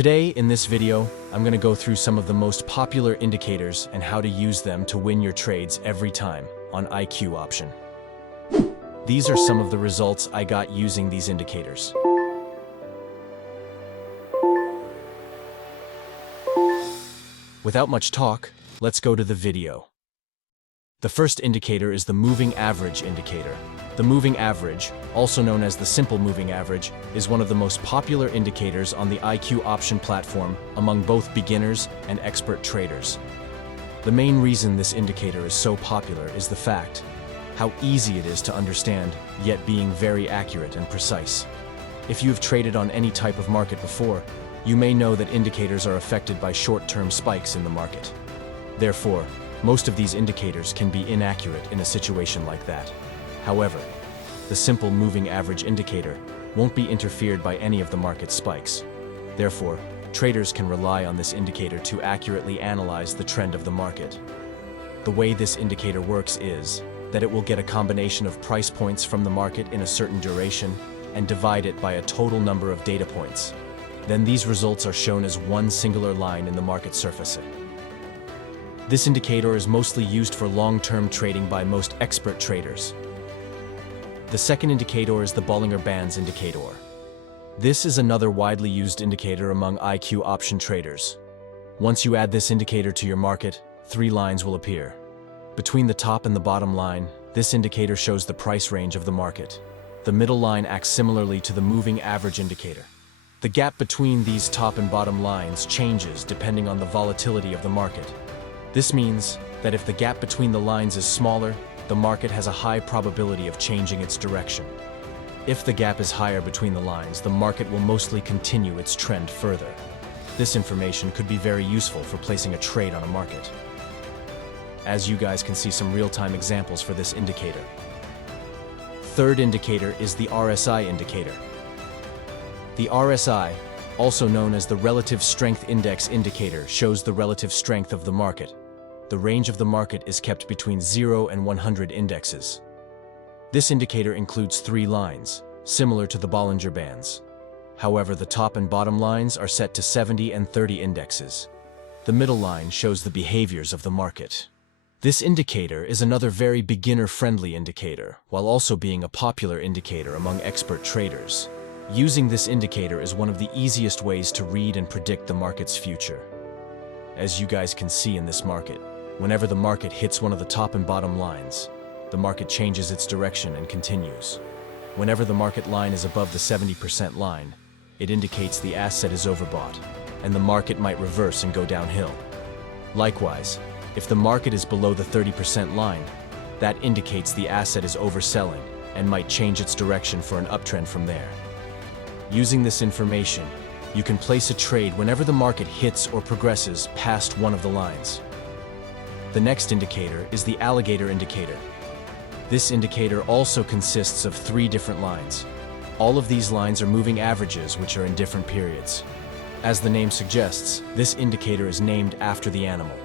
Today, in this video, I'm going to go through some of the most popular indicators and how to use them to win your trades every time on IQ option. These are some of the results I got using these indicators. Without much talk, let's go to the video. The first indicator is the moving average indicator. The moving average, also known as the simple moving average, is one of the most popular indicators on the IQ option platform among both beginners and expert traders. The main reason this indicator is so popular is the fact how easy it is to understand, yet being very accurate and precise. If you have traded on any type of market before, you may know that indicators are affected by short-term spikes in the market. Therefore, most of these indicators can be inaccurate in a situation like that. However, the simple moving average indicator won't be interfered by any of the market spikes. Therefore, traders can rely on this indicator to accurately analyze the trend of the market. The way this indicator works is that it will get a combination of price points from the market in a certain duration and divide it by a total number of data points. Then these results are shown as one singular line in the market surface. This indicator is mostly used for long-term trading by most expert traders. The second indicator is the Ballinger Bands indicator. This is another widely used indicator among IQ option traders. Once you add this indicator to your market, three lines will appear. Between the top and the bottom line, this indicator shows the price range of the market. The middle line acts similarly to the moving average indicator. The gap between these top and bottom lines changes depending on the volatility of the market. This means that if the gap between the lines is smaller, the market has a high probability of changing its direction. If the gap is higher between the lines, the market will mostly continue its trend further. This information could be very useful for placing a trade on a market. As you guys can see some real-time examples for this indicator. Third indicator is the RSI indicator. The RSI, also known as the Relative Strength Index indicator, shows the relative strength of the market. The range of the market is kept between 0 and 100 indexes. This indicator includes three lines, similar to the Ballinger Bands. However, the top and bottom lines are set to 70 and 30 indexes. The middle line shows the behaviors of the market. This indicator is another very beginner-friendly indicator, while also being a popular indicator among expert traders. Using this indicator is one of the easiest ways to read and predict the market's future. As you guys can see in this market, whenever the market hits one of the top and bottom lines, the market changes its direction and continues. Whenever the market line is above the 70% line, it indicates the asset is overbought, and the market might reverse and go downhill. Likewise, if the market is below the 30% line, that indicates the asset is overselling and might change its direction for an uptrend from there. Using this information, you can place a trade whenever the market hits or progresses past one of the lines. The next indicator is the Alligator indicator. This indicator also consists of three different lines. All of these lines are moving averages which are in different periods. As the name suggests, this indicator is named after the animal.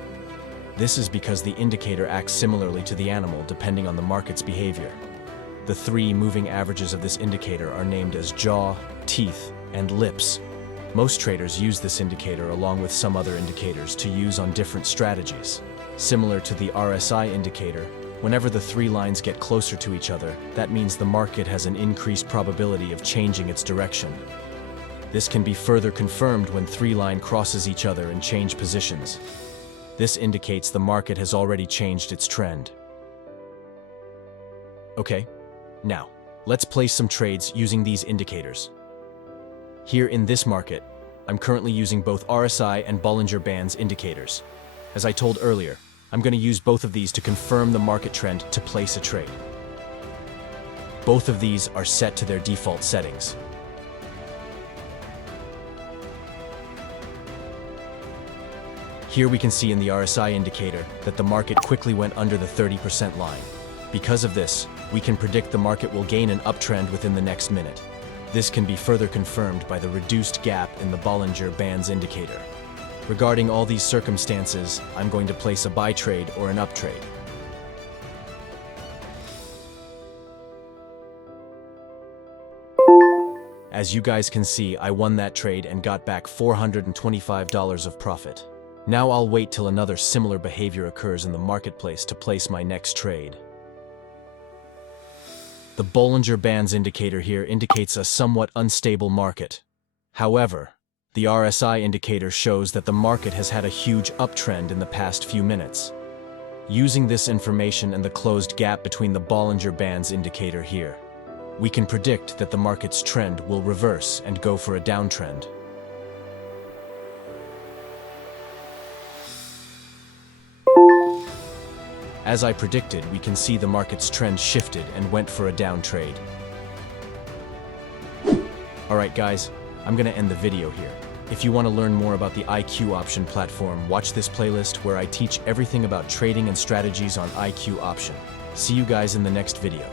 This is because the indicator acts similarly to the animal depending on the market's behavior. The three moving averages of this indicator are named as jaw, teeth, and lips. Most traders use this indicator along with some other indicators to use on different strategies. Similar to the RSI indicator, whenever the three lines get closer to each other, that means the market has an increased probability of changing its direction. This can be further confirmed when three line crosses each other and change positions. This indicates the market has already changed its trend. Okay, now, let's place some trades using these indicators. Here in this market, I'm currently using both RSI and Ballinger Bands indicators. As I told earlier, I'm going to use both of these to confirm the market trend to place a trade. Both of these are set to their default settings. Here we can see in the RSI indicator that the market quickly went under the 30% line. Because of this, we can predict the market will gain an uptrend within the next minute. This can be further confirmed by the reduced gap in the Ballinger Bands indicator. Regarding all these circumstances, I'm going to place a buy trade or an up trade. As you guys can see, I won that trade and got back $425 of profit. Now I'll wait till another similar behavior occurs in the marketplace to place my next trade. The Ballinger Bands indicator here indicates a somewhat unstable market. However, the RSI indicator shows that the market has had a huge uptrend in the past few minutes. Using this information and the closed gap between the Ballinger Bands indicator here, we can predict that the market's trend will reverse and go for a downtrend. As I predicted, we can see the market's trend shifted and went for a down trade. Alright guys, I'm gonna end the video here. If you want to learn more about the IQ option platform, watch this playlist where I teach everything about trading and strategies on IQ option. See you guys in the next video.